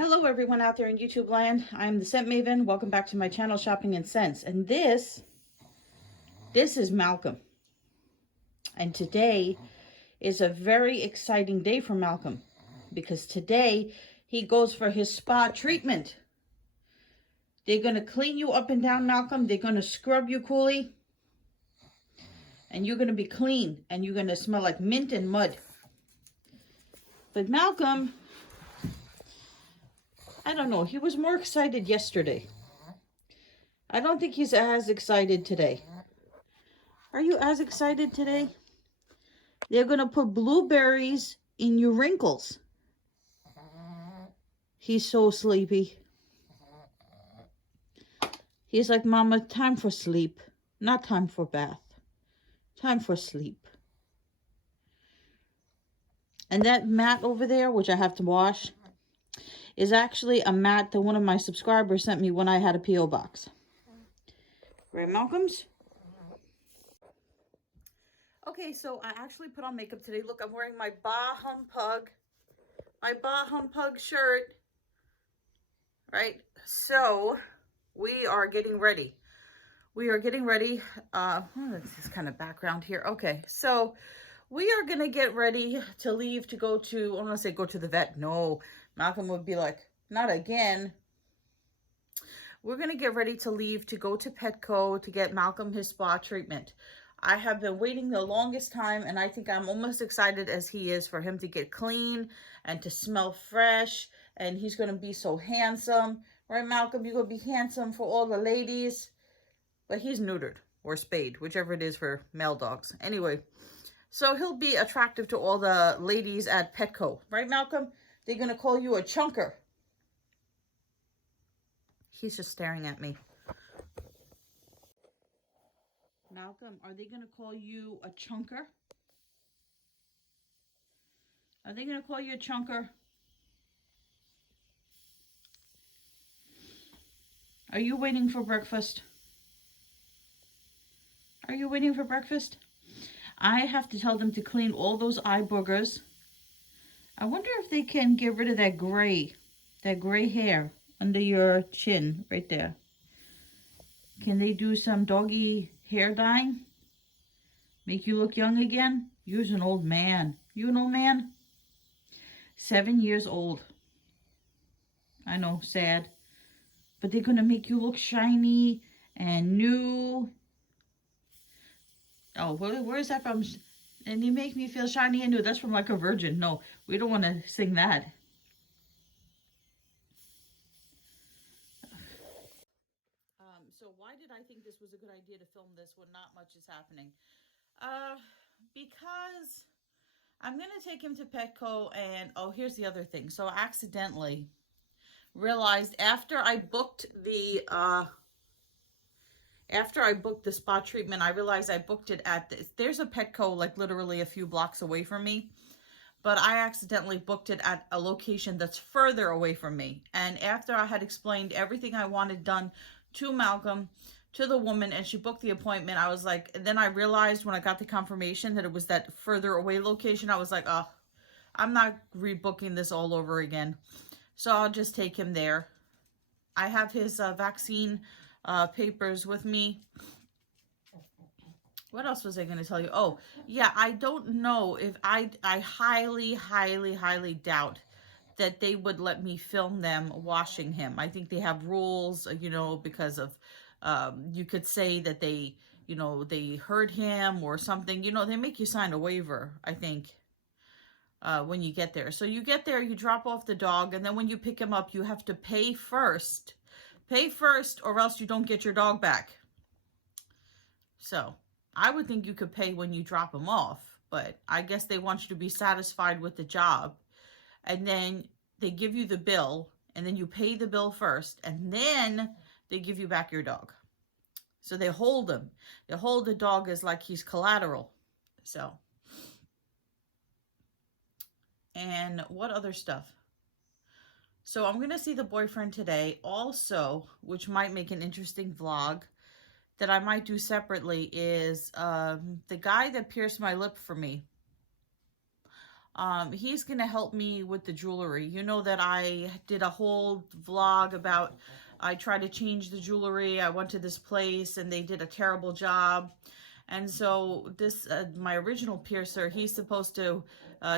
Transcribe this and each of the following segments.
Hello everyone out there in YouTube land. I'm the Scent Maven. Welcome back to my channel, Shopping in Scents. And this is Malcolm. And today is a very exciting day for Malcolm because today he goes for his spa treatment. They're going to clean you up and down, Malcolm. They're going to scrub you coolly. And you're going to be clean and you're going to smell like mint and mud. But Malcolm, I don't know, he was more excited yesterday. I don't think he's as excited today. Are you as excited today? They're going to put blueberries in your wrinkles. He's so sleepy. He's like, Mama, time for sleep. Not time for bath. Time for sleep. And that mat over there, which I have to wash, is actually a mat that one of my subscribers sent me when I had a P.O. box. Right, Malcolms? Okay, so I actually put on makeup today. Look, I'm wearing my Bah Humpug shirt. Right? So, we are getting ready. This kind of background here. Okay, so we are going to get ready to leave to go to, I don't want to say go to the vet. No, Malcolm would be like, not again. We're going to get ready to leave to go to Petco to get Malcolm his spa treatment. I have been waiting the longest time, and I think I'm almost excited as he is for him to get clean and to smell fresh, and he's going to be so handsome. Right, Malcolm? You're going to be handsome for all the ladies. But he's neutered or spayed, whichever it is for male dogs. Anyway, so he'll be attractive to all the ladies at Petco. Right, Malcolm? They're going to call you a chunker. He's just staring at me. Malcolm, are they going to call you a chunker? Are they going to call you a chunker? Are you waiting for breakfast? Are you waiting for breakfast? I have to tell them to clean all those eye boogers. I wonder if they can get rid of that gray hair under your chin right there. Can they do some doggy hair dyeing? Make you look young again? You're an old man. You an old man? 7 years old. I know, sad. But they're going to make you look shiny and new. Oh, where is that from? And you make me feel shiny and new. That's from Like a Virgin. No, we don't want to sing that. So why did I think this was a good idea to film this when not much is happening? Because I'm going to take him to Petco, and oh, here's the other thing. So I accidentally realized after I booked the spa treatment, I realized I booked it at there's a Petco like literally a few blocks away from me, but I accidentally booked it at a location that's further away from me. And after I had explained everything I wanted done to Malcolm, to the woman, and she booked the appointment, I was like, and then I realized when I got the confirmation that it was that further away location, I was like, oh, I'm not rebooking this all over again. So I'll just take him there. I have his vaccine papers with me. What else was I going to tell you? Oh, yeah, I don't know if I highly, highly, highly doubt that they would let me film them washing him. I think they have rules, you know, because of, you could say that they, you know, they hurt him or something. You know, they make you sign a waiver, I think, when you get there. So you get there, you drop off the dog, and then when you pick him up, you have to pay first. Pay first, or else you don't get your dog back. So I would think you could pay when you drop him off, but I guess they want you to be satisfied with the job. And then they give you the bill, and then you pay the bill first, and then they give you back your dog. So they hold him. They hold the dog as like he's collateral. So, and what other stuff? So I'm going to see the boyfriend today also, which might make an interesting vlog that I might do separately, is the guy that pierced my lip for me. He's gonna help me with the jewelry. You know that I did a whole vlog about I tried to change the jewelry. I went to this place and they did a terrible job. And so this, my original piercer, he's supposed to,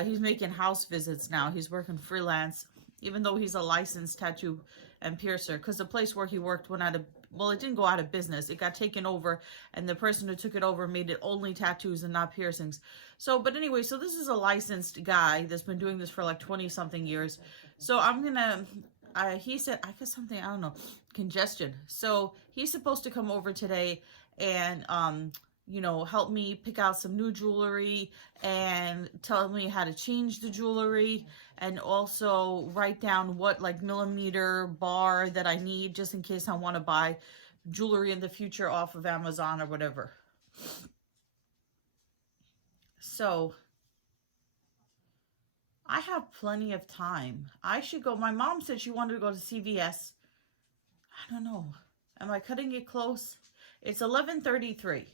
he's making house visits now. He's working freelance, even though he's a licensed tattoo and piercer, because the place where he worked went out of, well, it didn't go out of business. It got taken over, and the person who took it over made it only tattoos and not piercings. So, but anyway, so this is a licensed guy that's been doing this for like 20 something years. So I'm gonna, he said, I guess something, I don't know, congestion. So he's supposed to come over today and, you know, help me pick out some new jewelry and tell me how to change the jewelry, and also write down what like millimeter bar that I need just in case I want to buy jewelry in the future off of Amazon or whatever. So I have plenty of time. I should go. My mom said she wanted to go to CVS. I don't know. Am I cutting it close? It's 11:33.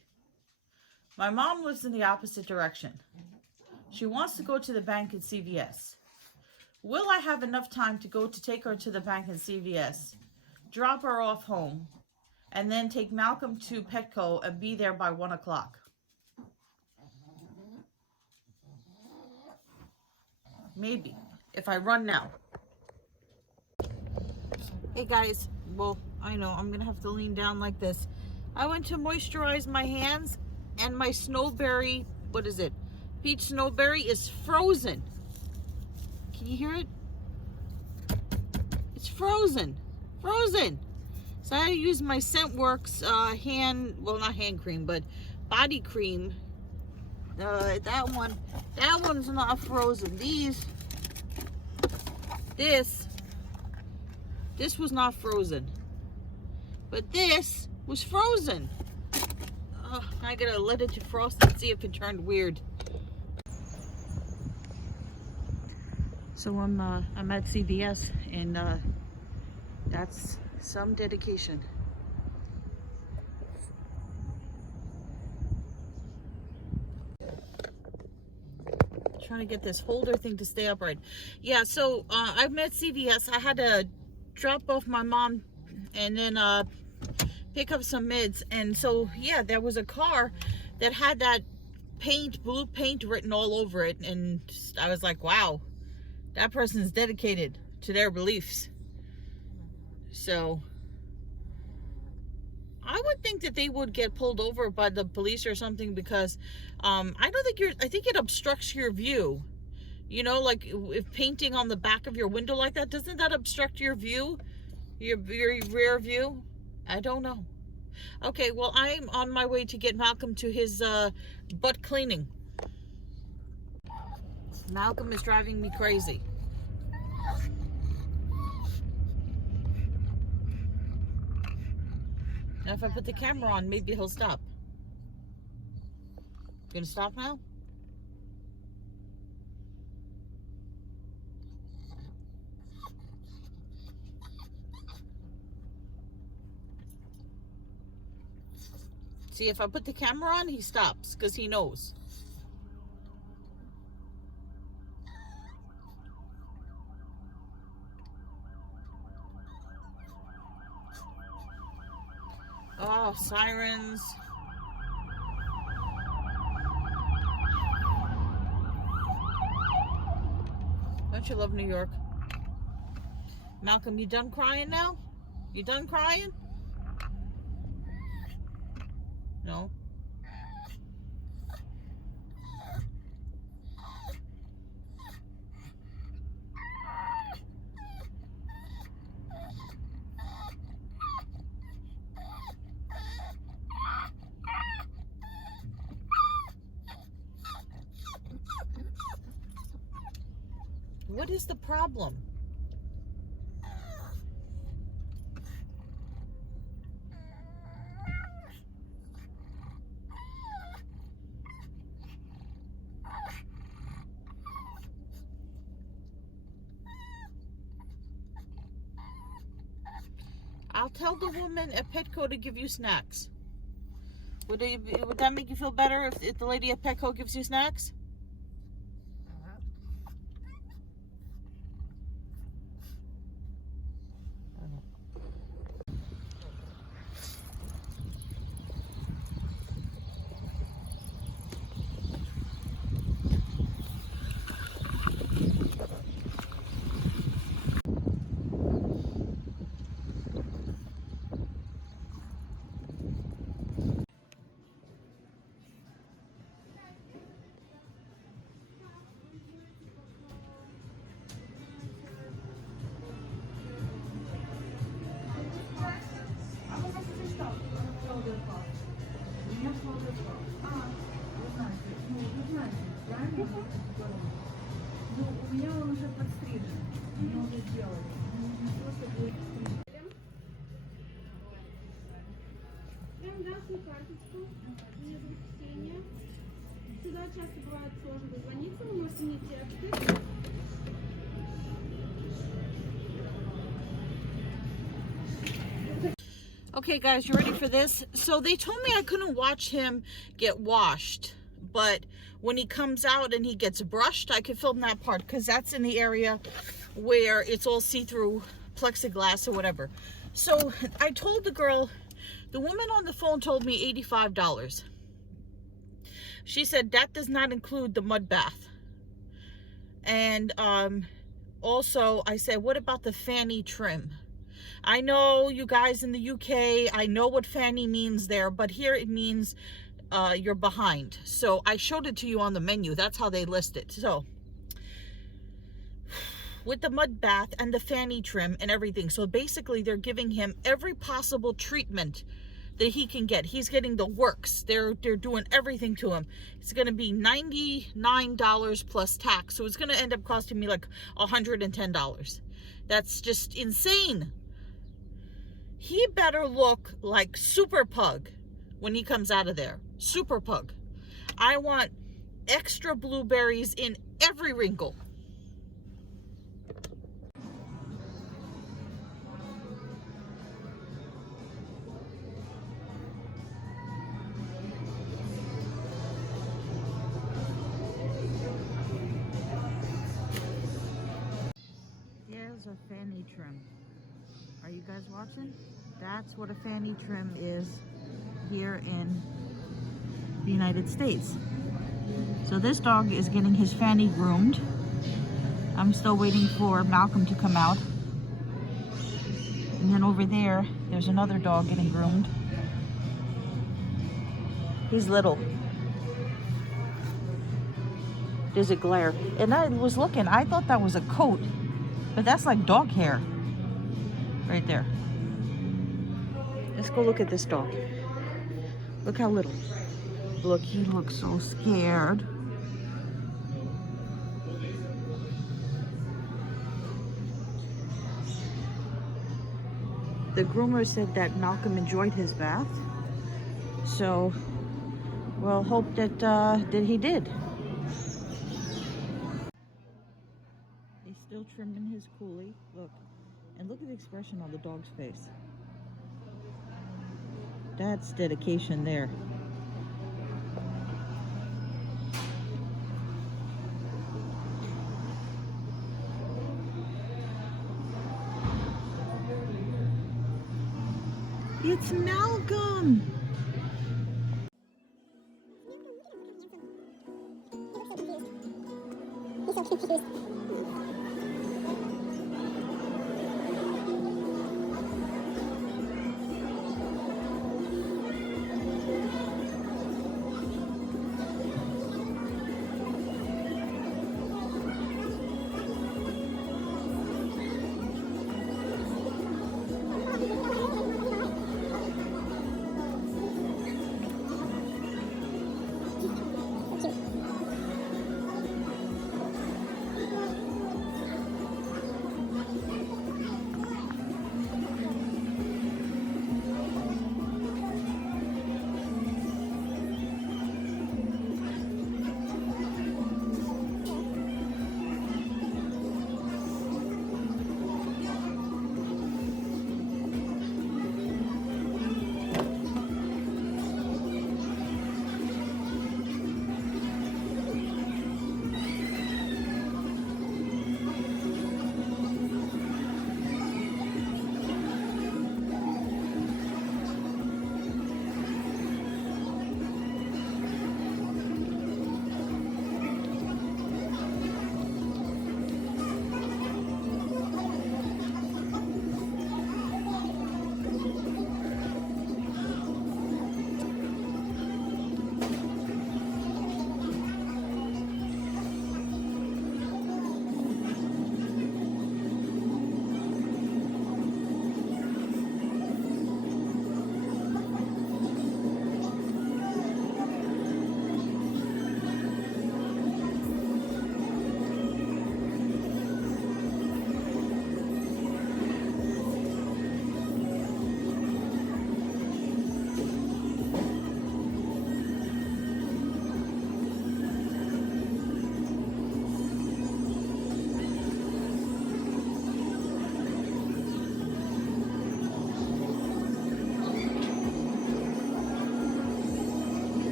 My mom lives in the opposite direction. She wants to go to the bank at CVS. Will I have enough time to go to take her to the bank at CVS, drop her off home, and then take Malcolm to Petco and be there by 1 o'clock? Maybe, if I run now. Hey guys, well, I know I'm gonna have to lean down like this. I went to moisturize my hands, and my snowberry, what is it? Peach snowberry is frozen. Can you hear it? It's frozen. Frozen. So I use my Scentworks well, not hand cream, but body cream. That one's not frozen. This was not frozen. But this was frozen. I gotta let it defrost and see if it turned weird. So I'm at CVS, and that's some dedication. Trying to get this holder thing to stay upright. Yeah, so I'm at CVS. I had to drop off my mom and then pick up some meds. And so, yeah, there was a car that had that blue paint written all over it. And I was like, wow, that person's dedicated to their beliefs. So I would think that they would get pulled over by the police or something, because I think it obstructs your view. You know, like if painting on the back of your window like that, doesn't that obstruct your view? Your rear view? I don't know. Okay, well, I'm on my way to get Malcolm to his butt cleaning. Malcolm is driving me crazy. Now, if I put the camera on, maybe he'll stop. Gonna stop now? See, if I put the camera on, he stops, because he knows. Oh, sirens. Don't you love New York? Malcolm, you done crying now? You done crying? No? What is the problem? I'll tell the woman at Petco to give you snacks. Would that make you feel better if the lady at Petco gives you snacks? Вы знаете, правильно? Ну, у меня он уже подстрижен. Мы уже сделали. Нужно просто будет стричь. Прям красную карточку. Меня зовут Ксения. Сюда часто бывает сложно дозвониться, вы можете мне тексты. Okay, guys, you ready for this? So they told me I couldn't watch him get washed, but when he comes out and he gets brushed, I could film that part because that's in the area where it's all see-through plexiglass or whatever. So I told the girl, the woman on the phone told me $85. She said that does not include the mud bath. And also I said, what about the fanny trim? I know you guys in the UK, I know what fanny means there, but here it means you're behind. So I showed it to you on the menu. That's how they list it. So with the mud bath and the fanny trim and everything. So basically they're giving him every possible treatment that he can get. He's getting the works. They're doing everything to him. It's going to be $99 plus tax. So it's going to end up costing me like $110. That's just insane. He better look like Super Pug when he comes out of there. Super Pug. I want extra blueberries in every wrinkle. Here's a fanny trim. Are you guys watching? That's what a fanny trim is here in the United States. So this dog is getting his fanny groomed. I'm still waiting for Malcolm to come out. And then over there, there's another dog getting groomed. He's little. There's a glare. And I was looking, I thought that was a coat, but that's like dog hair right there. Let's go look at this dog. Look how little. Look, he looks so scared. The groomer said that Malcolm enjoyed his bath. So we'll hope that he did. He's still trimming his coolie. Look. And look at the expression on the dog's face. That's dedication there. It's Malcolm! He's so confused.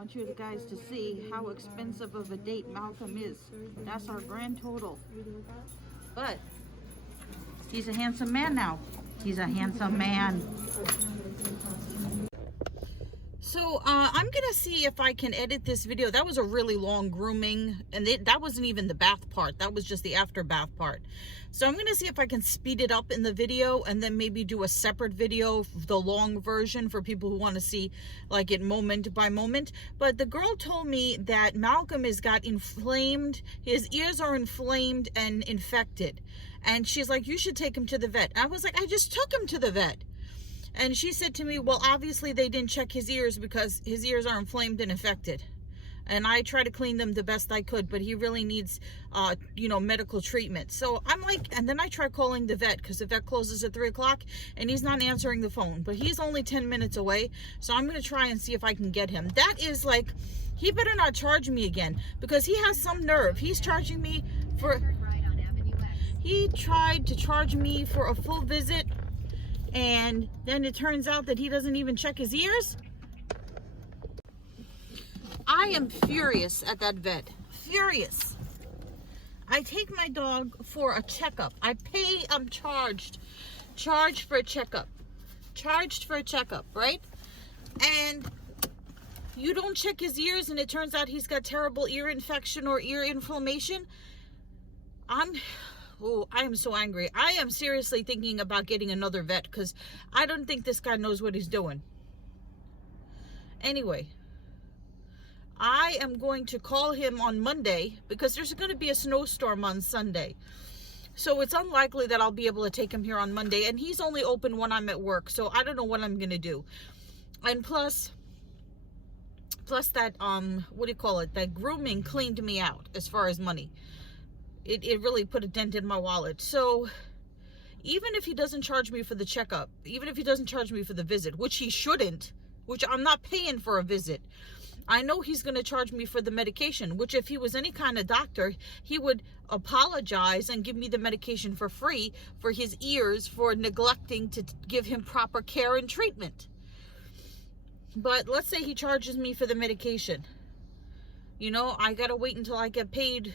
want you guys to see how expensive of a date Malcolm is. That's our grand total. But he's a handsome man now. He's a handsome man. So I'm gonna see if I can edit this video. That was a really long grooming, and that wasn't even the bath part. That was just the after bath part. So I'm gonna see if I can speed it up in the video and then maybe do a separate video, the long version, for people who want to see like it moment by moment. But the girl told me that Malcolm has got inflamed, his ears are inflamed and infected, and she's like, you should take him to the vet. I was like, I just took him to the vet. And she said to me, well, obviously they didn't check his ears because his ears are inflamed and infected. And I try to clean them the best I could, but he really needs, medical treatment. So I'm like, and then I try calling the vet because the vet closes at 3 o'clock and he's not answering the phone, but he's only 10 minutes away. So I'm going to try and see if I can get him. That is like, he better not charge me again because he has some nerve. He's charging me for, he tried to charge me for a full visit. And then it turns out that he doesn't even check his ears. I am furious at that vet. Furious. I take my dog for a checkup. I'm charged for a checkup. Charged for a checkup, right? And you don't check his ears and it turns out he's got terrible ear infection or ear inflammation. I am so angry. I am seriously thinking about getting another vet because I don't think this guy knows what he's doing. Anyway, I am going to call him on Monday because there's going to be a snowstorm on Sunday. So it's unlikely that I'll be able to take him here on Monday. And he's only open when I'm at work. So I don't know what I'm going to do. And plus that, that grooming cleaned me out as far as money. It really put a dent in my wallet. So even if he doesn't charge me for the checkup, even if he doesn't charge me for the visit, which he shouldn't, which I'm not paying for a visit, I know he's going to charge me for the medication, which if he was any kind of doctor, he would apologize and give me the medication for free for his ears for neglecting to give him proper care and treatment. But let's say he charges me for the medication. I gotta wait until I get paid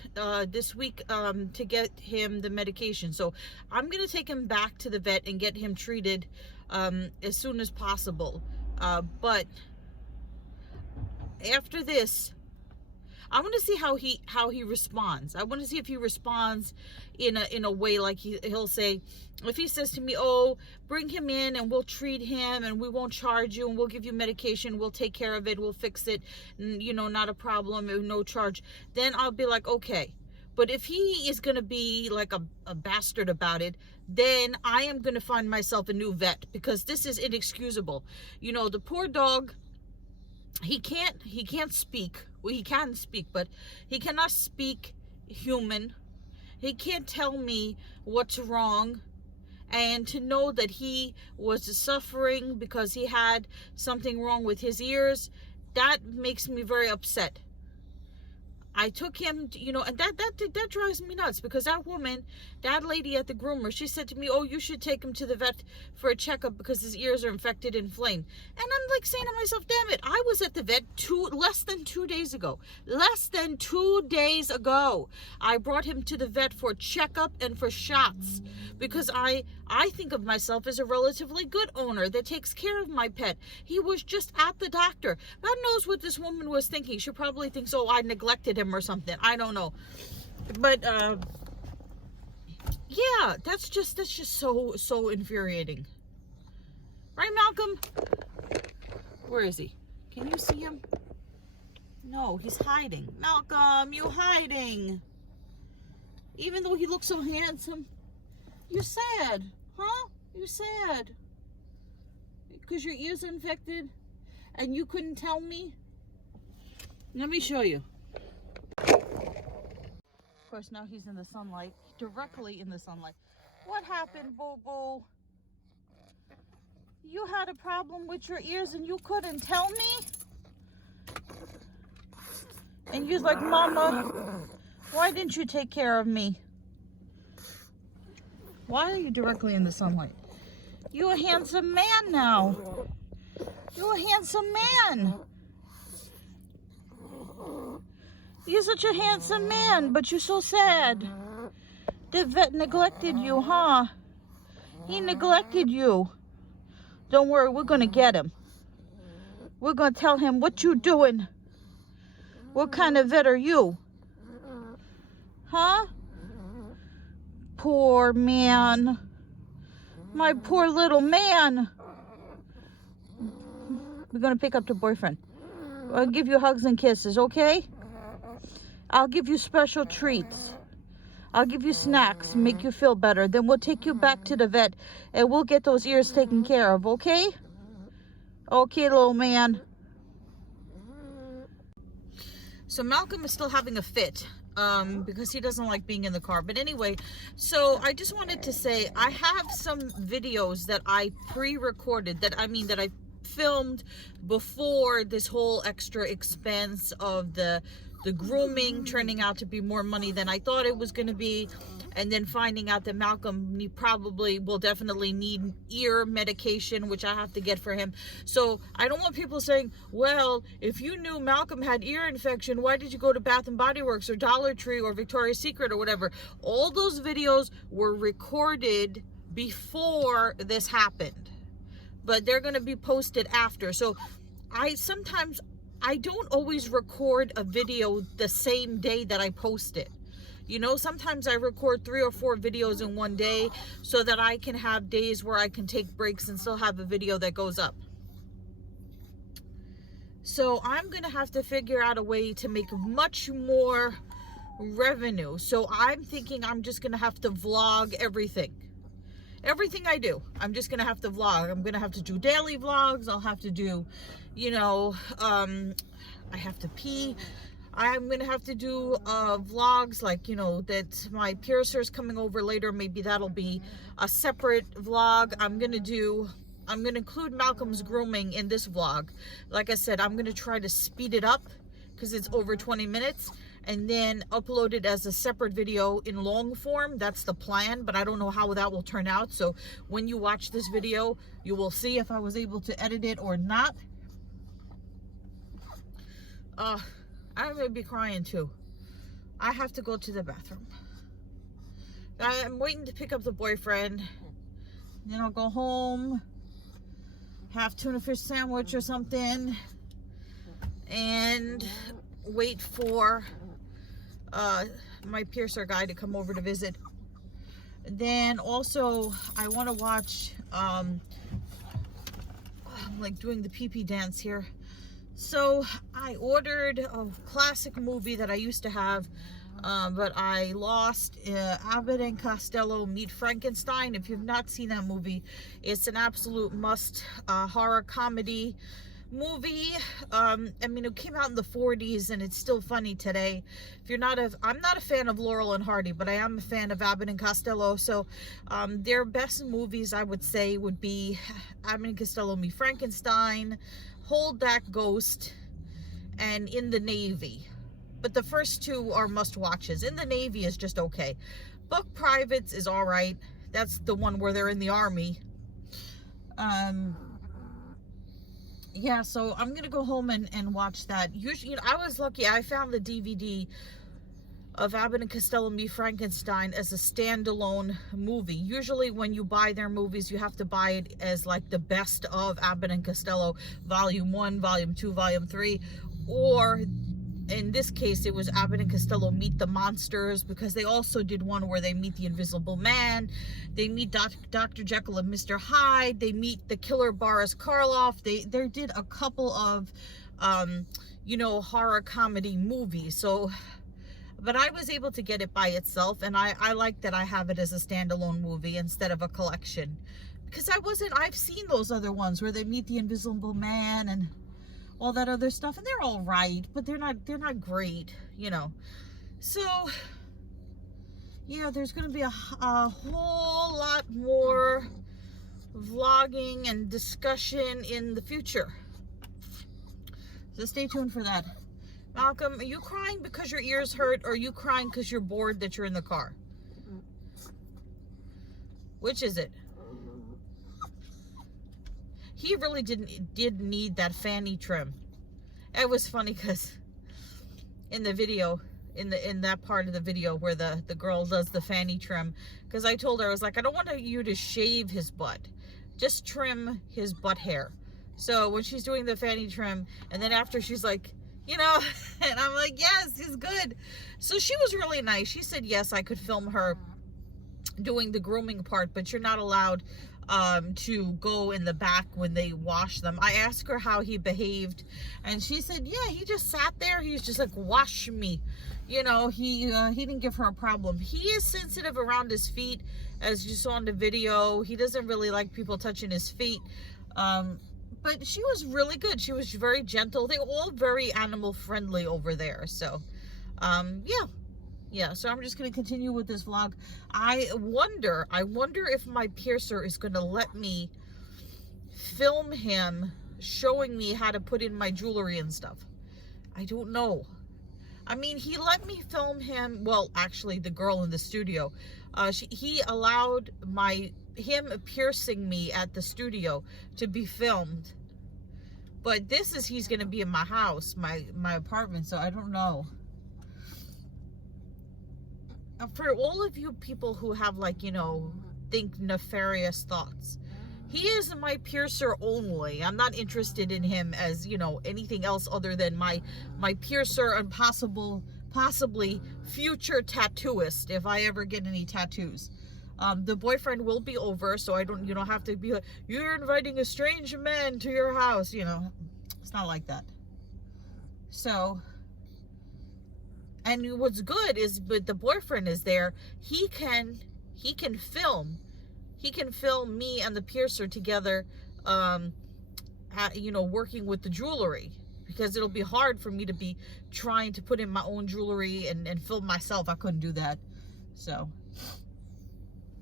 this week to get him the medication. So I'm gonna take him back to the vet and get him treated as soon as possible. But after this, I want to see how he responds. I want to see if he responds in a way like he'll say, if he says to me, oh, bring him in and we'll treat him and we won't charge you and we'll give you medication, we'll take care of it, we'll fix it, not a problem, no charge, then I'll be like, okay. But if he is going to be like a bastard about it, then I am going to find myself a new vet because this is inexcusable. The poor dog, he can't speak. Well, he can speak, but he cannot speak human. He can't tell me what's wrong. And to know that he was suffering because he had something wrong with his ears, that makes me very upset. I took him, and that drives me nuts, because that woman, that lady at the groomer, she said to me, oh, you should take him to the vet for a checkup because his ears are infected and inflamed. And I'm like saying to myself, damn it, I was at the vet less than 2 days ago. Less than 2 days ago. I brought him to the vet for a checkup and for shots, because I think of myself as a relatively good owner that takes care of my pet. He was just at the doctor. God knows what this woman was thinking. She probably thinks, oh, I neglected him or something. I don't know. But yeah, that's just so infuriating. Right, Malcolm? Where is he? Can you see him? No, he's hiding. Malcolm, you hiding. Even though he looks so handsome. You're sad, huh? You're sad. Because your ears are infected and you couldn't tell me? Let me show you. Of course, now he's in the sunlight, directly in the sunlight. What happened, Boo-Boo? You had a problem with your ears and you couldn't tell me? And you're like, Mama, why didn't you take care of me? Why are you directly in the sunlight? You're a handsome man now. You're a handsome man. You're such a handsome man, but you're so sad. The vet neglected you, huh? He neglected you. Don't worry, we're gonna get him. We're gonna tell him what you doing. What kind of vet are you? Huh? Poor man. My poor little man. We're gonna pick up the boyfriend. I'll give you hugs and kisses, okay? I'll give you special treats. I'll give you snacks, make you feel better. Then we'll take you back to the vet and we'll get those ears taken care of, okay? Okay, little man. So Malcolm is still having a fit because he doesn't like being in the car. But anyway, so I just wanted to say I have some videos that I pre-recorded, that I filmed before this whole extra expense of the grooming turning out to be more money than I thought it was going to be, and then finding out that Malcolm probably will definitely need ear medication, which I have to get for him. So I don't want people saying, well, if you knew Malcolm had ear infection, why did you go to Bath and Body Works or Dollar Tree or Victoria's Secret or whatever? All those videos were recorded before this happened, but they're going to be posted after. So I don't always record a video the same day that I post it. You know, sometimes I record 3 or 4 videos in one day so that I can have days where I can take breaks and still have a video that goes up. So I'm going to have to figure out a way to make much more revenue. So I'm thinking I'm just going to have to vlog everything. Everything I do, I'm just going to have to vlog. I'm going to have to do daily vlogs. I'll have to do, I have to pee. I'm going to have to do vlogs like, that my piercer's coming over later. Maybe that'll be a separate vlog. I'm going to include Malcolm's grooming in this vlog. Like I said, I'm going to try to speed it up because it's over 20 minutes. And then upload it as a separate video in long form. That's the plan, but I don't know how that will turn out. So when you watch this video, you will see if I was able to edit it or not. I'm gonna be crying too. I have to go to the bathroom. I'm waiting to pick up the boyfriend. Then I'll go home, have tuna fish sandwich or something, and wait for my piercer guy to come over to visit. Then also I want to watch I'm like doing the pee-pee dance here. So I ordered a classic movie that I used to have, but I lost. Abbott and Costello Meet Frankenstein. If you've not seen that movie, it's an absolute must. Horror comedy movie. I mean, it came out in the 40s and it's still funny today. If you're not I'm not a fan of Laurel and Hardy, but I am a fan of Abbott and Costello. So their best movies, I would say, would be Abbott and Costello Meet Frankenstein, Hold That Ghost, and In the Navy. But the first two are must watches. In the Navy is just okay. Buck Privates is all right. That's the one where they're in the army. Yeah, so I'm gonna go home and watch that. Usually, you know, I was lucky. I found the DVD of Abbott and Costello Meet Frankenstein as a standalone movie. Usually when you buy their movies, you have to buy it as like the best of Abbott and Costello, Volume 1, Volume 2, Volume 3, or in this case, it was Abbott and Costello Meet the Monsters, because they also did one where they meet the Invisible Man, they meet Dr. Jekyll and Mr. Hyde, they meet the killer Boris Karloff. They did a couple of, you know, horror comedy movies. So, but I was able to get it by itself, and I like that I have it as a standalone movie instead of a collection, because I've seen those other ones where they meet the Invisible Man and all that other stuff, and they're all right, but they're not great, you know. So yeah, there's gonna be a whole lot more vlogging and discussion in the future, so stay tuned for that. Malcolm, are you crying because your ears hurt, or are you crying because you're bored that you're in the car? Which is it? He really did need that fanny trim. It was funny because in the video, in that part of the video where the girl does the fanny trim, because I told her, I was like, I don't want you to shave his butt, just trim his butt hair. So when she's doing the fanny trim, and then after she's like, you know, and I'm like, yes, he's good. So she was really nice. She said yes, I could film her doing the grooming part, but you're not allowed to go in the back when they wash them. I asked her how he behaved, and she said, yeah, he just sat there. He's just like, wash me. You know, he didn't give her a problem. He is sensitive around his feet, as you saw in the video. He doesn't really like people touching his feet. But she was really good. She was very gentle. They're all very animal friendly over there. So, yeah, so I'm just going to continue with this vlog. I wonder if my piercer is going to let me film him showing me how to put in my jewelry and stuff. I don't know. I mean, he let me film him. Well, actually, the girl in the studio, he allowed him piercing me at the studio to be filmed. But he's going to be in my house, my apartment, so I don't know. For all of you people who have, like, you know, think nefarious thoughts, he is my piercer only. I'm not interested in him as, you know, anything else other than my piercer and possibly future tattooist if I ever get any tattoos. The boyfriend will be over, so you don't have to be like, you're inviting a strange man to your house, you know. It's not like that. So, and what's good is, but the boyfriend is there, he can film me and the piercer together, you know, working with the jewelry, because it'll be hard for me to be trying to put in my own jewelry and film myself. I couldn't do that. So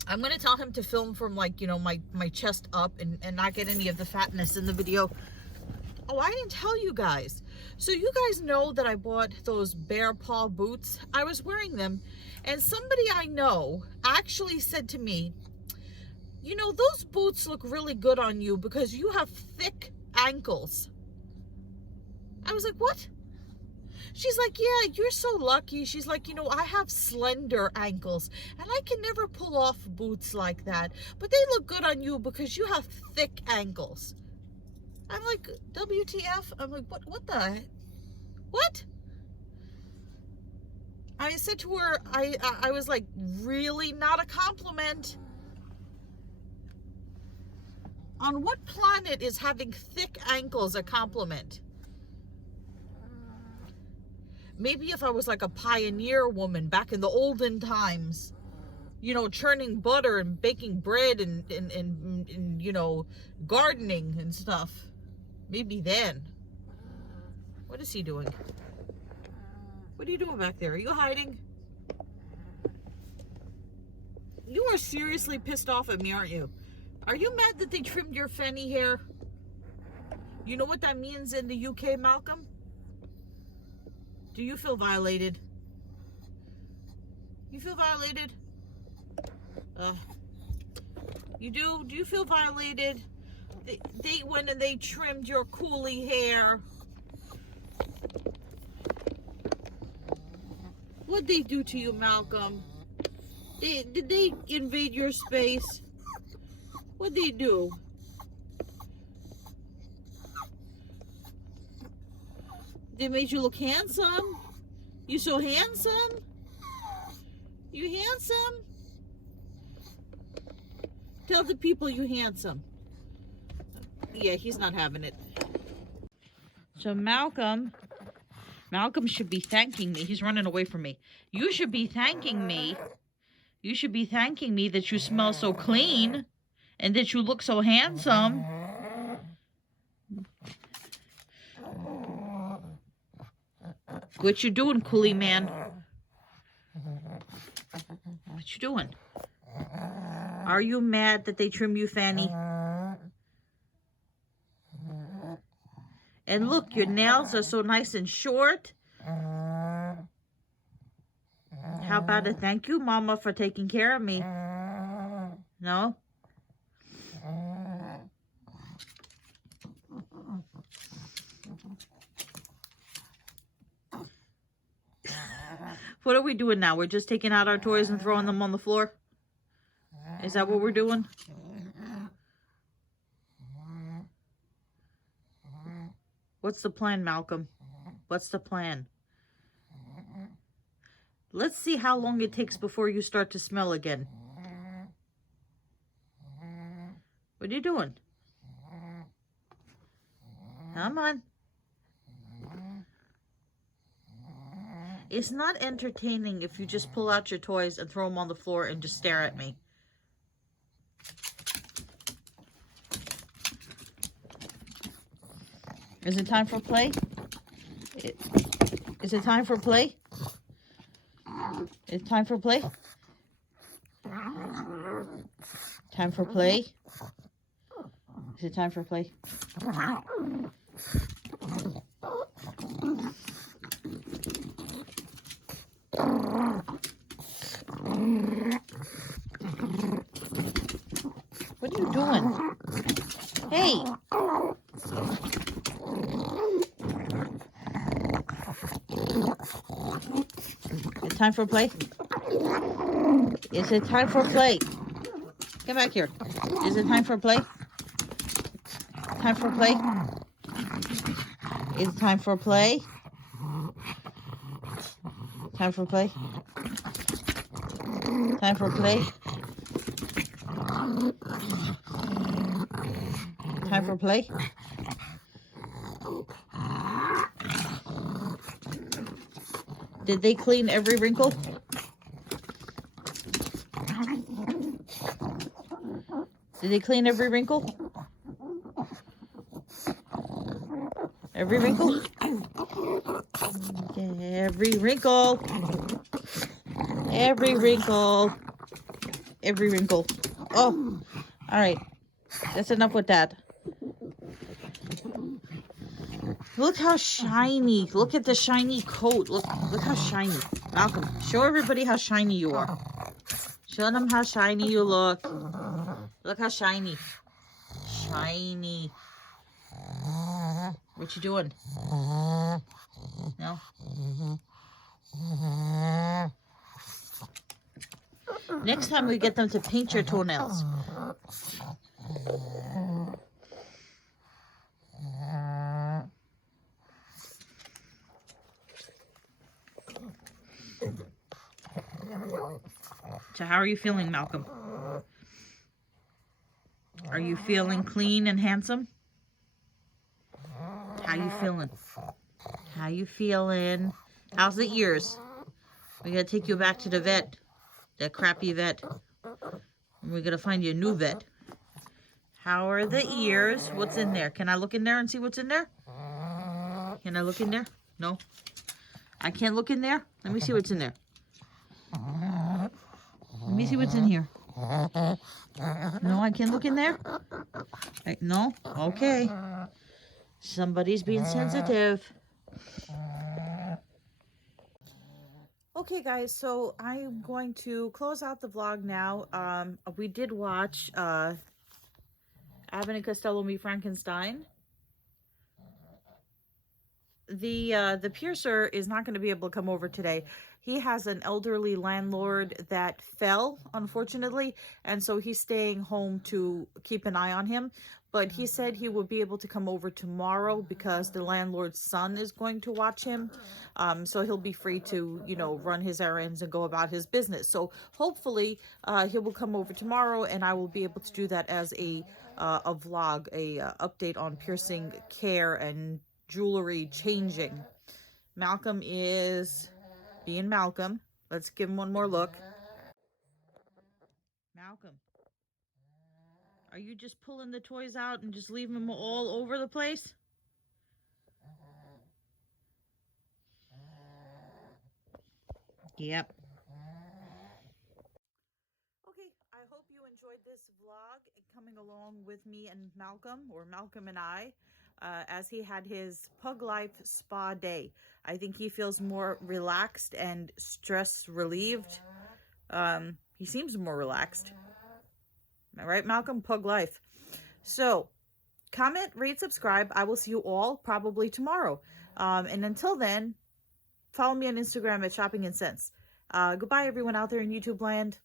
I'm going to tell him to film from, like, you know, my chest up and not get any of the fatness in the video. Oh, I didn't tell you guys. So you guys know that I bought those bear paw boots. I was wearing them, and somebody I know actually said to me, you know, those boots look really good on you because you have thick ankles. I was like, what? She's like, yeah, you're so lucky. She's like, you know, I have slender ankles and I can never pull off boots like that, but they look good on you because you have thick ankles. I'm like, WTF? I'm like, what the, what? I said to her, I was like, really not a compliment? On what planet is having thick ankles a compliment? Maybe if I was like a pioneer woman back in the olden times, you know, churning butter and baking bread and you know, gardening and stuff. Maybe then. What is he doing? What are you doing back there? Are you hiding? You are seriously pissed off at me, aren't you? Are you mad that they trimmed your fanny hair? You know what that means in the UK, Malcolm? Do you feel violated? You feel violated? You do? Do you feel violated? They went and they trimmed your coolie hair. What'd they do to you, Malcolm? Did they invade your space? What'd they do? They made you look handsome? You so handsome? You handsome? Tell the people you handsome. Yeah, he's not having it. So Malcolm should be thanking me. He's running away from me. You should be thanking me. You should be thanking me that you smell so clean and that you look so handsome. What you doing, coolie man? What you doing? Are you mad that they trim you, Fanny? And look, your nails are so nice and short. How about a thank you, Mama, for taking care of me? No? What are we doing now? We're just taking out our toys and throwing them on the floor? Is that what we're doing? What's the plan, Malcolm? What's the plan? Let's see how long it takes before you start to smell again. What are you doing? Come on. It's not entertaining if you just pull out your toys and throw them on the floor and just stare at me. Is it time for play? Is it time for play? It's time for play? Time for play? Is it time for play? What are you doing? Hey! It's time for play? Is it time for play? Come back here. Is it time for play? Time for play? Is it time for play? Time for play? Time for play? Time for play? Did they clean every wrinkle? Did they clean every wrinkle? Every wrinkle? Every wrinkle. Every wrinkle. Every wrinkle. Oh, all right. That's enough with that. Look how shiny. Look at the shiny coat. Look how shiny. Malcolm, show everybody how shiny you are. Show them how shiny you look. Look how shiny. Shiny. What you doing? No? Next time we get them to paint your toenails. So how are you feeling, Malcolm? Are you feeling clean and handsome? How you feeling? How you feeling? How's the ears? We gotta take you back to the vet. That crappy vet. And we're gonna find you a new vet. How are the ears? What's in there? Can I look in there and see what's in there? Can I look in there? No. I can't look in there? Let me see what's in there. Let me see what's in here. No, I can't look in there? No? Okay. Somebody's being sensitive. Okay, guys, so I'm going to close out the vlog now. We did watch Abbott and Costello Meet Frankenstein. The piercer is not going to be able to come over today. He has an elderly landlord that fell, unfortunately, and so he's staying home to keep an eye on him. But he said he will be able to come over tomorrow because the landlord's son is going to watch him. So he'll be free to, you know, run his errands and go about his business. So hopefully he will come over tomorrow, and I will be able to do that as a vlog, a update on piercing care and jewelry changing. Malcolm is being Malcolm. Let's give him one more look. Malcolm, are you just pulling the toys out and just leaving them all over the place? Yep. Okay, I hope you enjoyed this vlog coming along with me and Malcolm, or Malcolm and I, as he had his Pug Life spa day. I think he feels more relaxed and stress relieved. He seems more relaxed. Am I right, Malcolm? Pug Life. So, comment, rate, subscribe. I will see you all probably tomorrow. And until then, follow me on Instagram at Shopping and Sense. Goodbye, everyone out there in YouTube land.